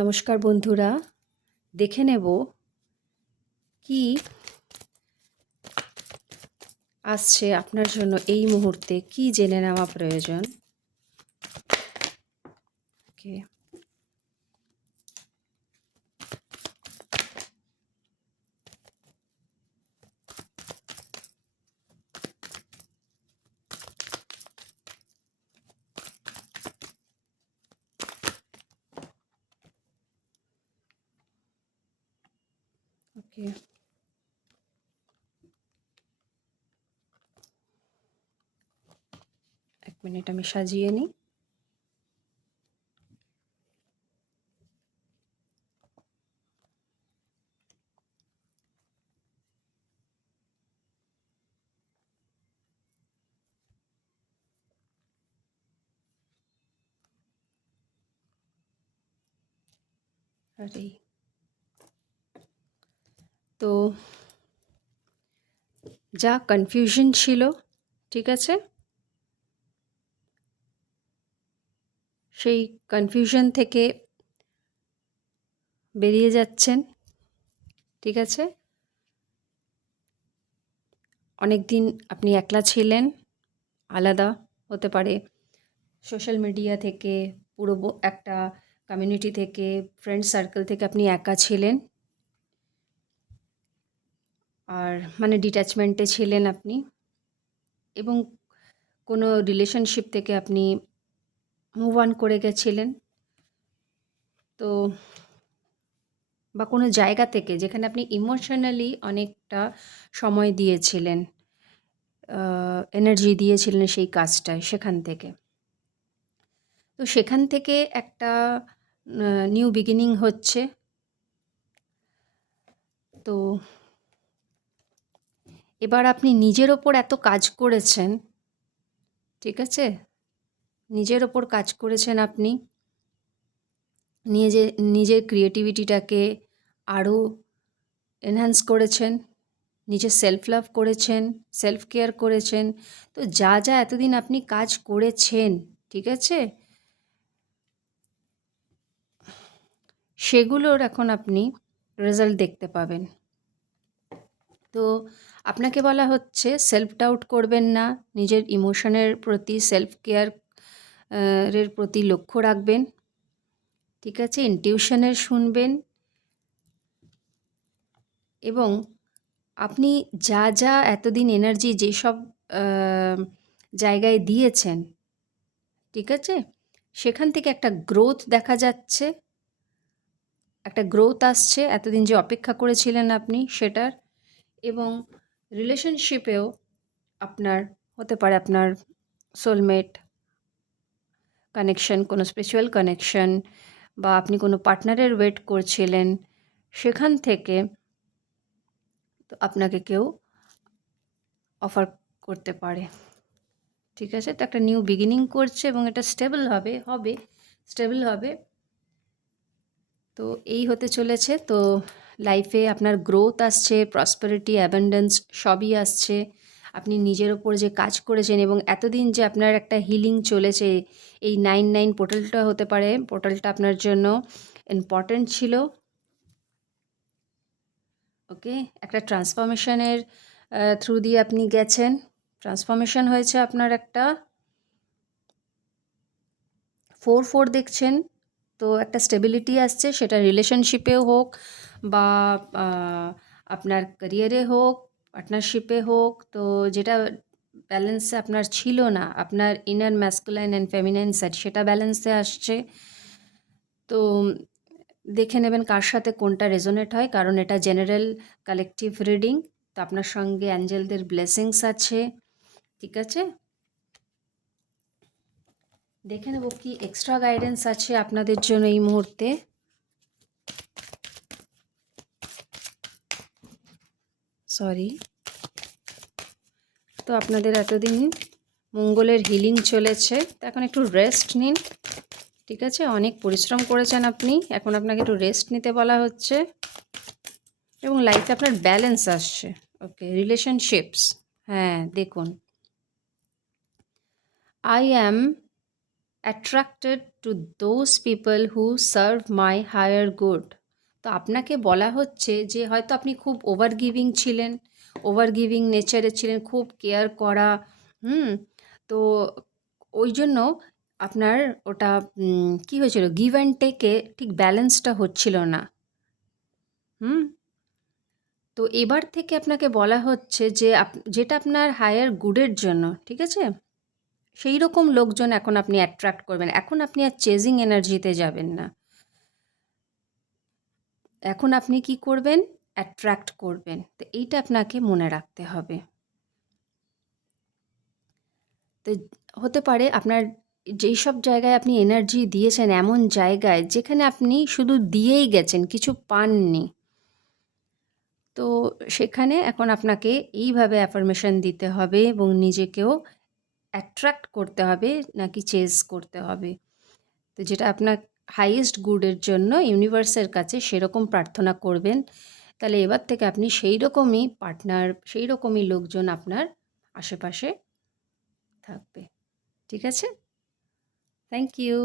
নমস্কার বন্ধুরা, দেখে নেব কি আসছে আপনার জন্য এই মুহূর্তে, কি জেনে নেওয়া প্রয়োজন। ওকে, ওকে, এক মিনিট আমি সাজিয়ে নিই। আরে, তো যা কনফিউশন ছিল, ঠিক আছে, সেই কনফিউশন থেকে বেরিয়ে যাচ্ছেন, ঠিক আছে। অনেক দিন আপনি একলা ছিলেন, আলাদা হতে পারে সোশ্যাল মিডিয়া থেকে, পুরো একটা কমিউনিটি থেকে, ফ্রেন্ড সার্কেল থেকে আপনি একা ছিলেন, আর মানে ডিট্যাচমেন্টে ছিলেন আপনি, এবং কোনো রিলেশনশিপ থেকে আপনি মুভ অন করে গেছিলেন। তো বা কোনো জায়গা থেকে যেখানে আপনি ইমোশনালি অনেকটা সময় দিয়েছিলেন, এনার্জি দিয়েছিলেন সেই কাজটায়, সেখান থেকে। তো সেখান থেকে একটা নিউ বিগিনিং হচ্ছে। তো এবার আপনি নিজের ওপর এত কাজ করেছেন, ঠিক আছে, নিজের ওপর কাজ করেছেন আপনি, নিজের ক্রিয়েটিভিটিটাকে আরও এনহ্যান্স করেছেন, নিজের সেলফ লাভ করেছেন, সেলফ কেয়ার করেছেন। তো যা যা এতদিন আপনি কাজ করেছেন, ঠিক আছে, সেগুলোর এখন আপনি রেজাল্ট দেখতে পাবেন। তো আপনাকে বলা হচ্ছে সেলফ ডাউট করবেন না, নিজের ইমোশনের প্রতি, সেলফ কেয়ার এর প্রতি লক্ষ্য রাখবেন, ঠিক আছে, ইনটিউশনের শুনবেন, এবং আপনি যা যা এতদিন এনার্জি যেসব জায়গায় দিয়েছেন, ঠিক আছে, সেখান থেকে একটা গ্রোথ দেখা যাচ্ছে, একটা গ্রোথ আসছে এতদিন যে অপেক্ষা করেছিলেন আপনি সেটার। এবং রিলেশনশিপেও আপনার হতে পারে আপনার সোলমেট কানেকশন, কোনো স্পিরিচুয়াল কানেকশন, বা আপনি কোনো পার্টনারের ওয়েট করছিলেন, সেখান থেকে তো আপনাকে কেউ অফার করতে পারে, ঠিক আছে। তো একটা নিউ বিগিনিং করছে এবং এটা স্টেবল হবে স্টেবল হবে। তো এই হতে চলেছে। তো লাইফে আপনার গ্রোথ আসছে, প্রসপারিটি, অ্যাবান্ডেন্স সবই আসছে। আপনি নিজের ওপর যে কাজ করেছেন এবং এতদিন যে আপনার একটা হিলিং চলেছে, এই 9-9 পোর্টালটা হতে পারে, পোর্টালটা আপনার জন্য ইম্পর্ট্যান্ট ছিল। ওকে, একটা ট্রান্সফরমেশনের থ্রু দিয়ে আপনি গেছেন, ট্রান্সফরমেশন হয়েছে আপনার একটা 4-4 দেখছেন। তো একটা স্টেবিলিটি আসছে, সেটা রিলেশনশিপেও হোক, বা আপনার ক্যারিয়ারে হোক, পার্টনারশিপে হোক। তো যেটা ব্যালেন্সে আপনার ছিল না, আপনার inner masculine and feminine side, সেটা ব্যালেন্সে আসছে। তো দেখে নেবেন কার সাথে কোনটা রেজোনেট হয়, কারণ এটা জেনারেল কালেকটিভ রিডিং। তো আপনার সঙ্গে অ্যাঞ্জেলদের ব্লেসিংস আছে, ঠিক আছে। দেখে নেব কি এক্সট্রা গাইডেন্স আছে আপনাদের জন্য এই মুহূর্তে। সরি। তো আপনাদের এতদিন মঙ্গলের হিলিং চলেছে, তো এখন একটু রেস্ট নিন, ঠিক আছে। অনেক পরিশ্রম করেছেন আপনি, এখন আপনাকে একটু রেস্ট নিতে বলা হচ্ছে, এবং লাইফে আপনার ব্যালেন্স আসছে। ওকে, রিলেশনশিপস, হ্যাঁ দেখুন, I am attracted to those people who serve my higher good. তো আপনাকে বলা হচ্ছে যে হয়তো আপনি খুব ওভার গিভিং ছিলেন, ওভার গিভিং নেচারের ছিলেন, খুব কেয়ার করা। হুম তো ওই জন্য আপনার ওটা কি হয়েছিল, গিভ অ্যান্ড টেকে ঠিক ব্যালেন্সটা হচ্ছিল না। হুম তো এবার থেকে আপনাকে বলা হচ্ছে যে যেটা আপনার হায়ার গুডের জন্য, ঠিক আছে, সেই রকম লোকজন এখন আপনি অ্যাট্রাক্ট করবেন। এখন আপনি আর চেজিং এনার্জিতে যাবেন না, এখন আপনি কি করবেন, অ্যাট্রাক্ট করবেন। তো এইটা আপনাকে মনে রাখতে হবে। তো হতে পারে আপনার যেই সব জায়গায় আপনি এনার্জি দিয়েছেন, এমন জায়গায় যেখানে আপনি শুধু দিয়েই গেছেন, কিছু পাননি। তো সেখানে এখন আপনাকে এইভাবে অ্যাফার্মেশন দিতে হবে এবং নিজেকেও অ্যাট্রাক্ট করতে হবে, নাকি চেজ করতে হবে। তো যেটা আপনার হাইয়েস্ট গুডের জন্য ইউনিভার্সের কাছে সেরকম প্রার্থনা করবেন। তাহলে এবার থেকে আপনি সেই রকমই পার্টনার, সেই রকমই লোকজন আপনার আশেপাশে থাকবে। ঠিক আছে? Thank you.